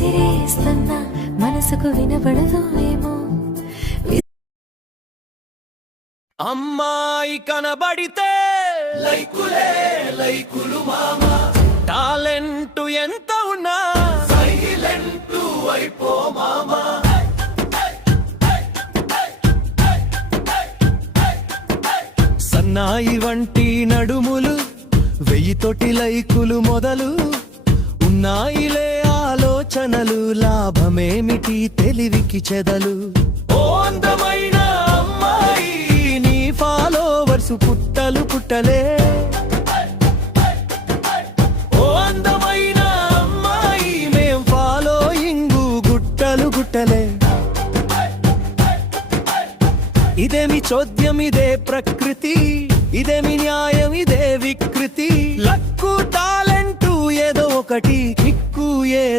విసిరేస్తున్నా మనసుకు వినబడదో ఏమో. అమ్మాయి కనబడితే లైకులే లైకులు మామా, టాలెంట్ ఎంత ఉన్నా సైలెంట్ అయిపో మామా. సన్నాయి వంటి నడుములు, 1000 లైకులు మొదలు, ఉన్నాయిలే ఆలోచనలు, లాభమేమిటి తెలివికి చెదలు. ఓ అందమైన అమ్మాయి నీ ఫాలోవర్స్ పుట్టలు పుట్టలే. ఓ అందమైన అమ్మాయి మేం ఫాలోయింగు గుట్టలు గుట్టలే. ఇదేమి చోద్యం ఇదే ప్రకృతి, ఇదేమి న్యాయం ఇదే వికృతి. లక్కు టాలెంటు ఏదో ఒకటి, కిక్కు ఏదో